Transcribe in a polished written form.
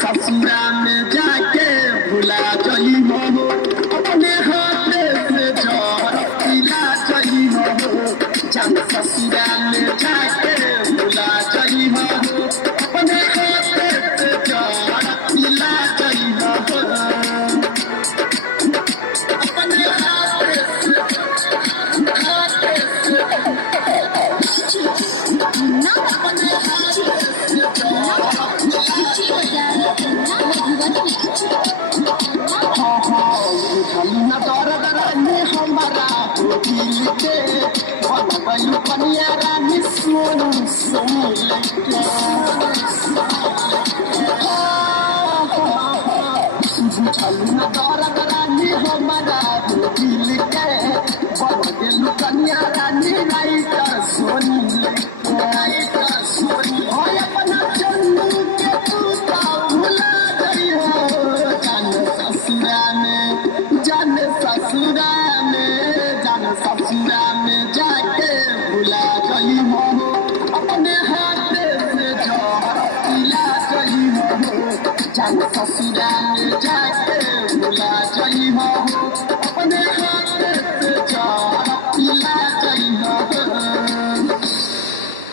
ससुरा में जाके भुला चली हो अपने हाथ से जर पिला चली हो जान ससुरा में जाके भुला चली हो अपने हाथ से जर पिला चली हो अपने हाथ से ना अपने हाथ से ससुरा में जाके भुला गई हो अपने हाथ से जर पिला गई हो जान ससुरा में जाके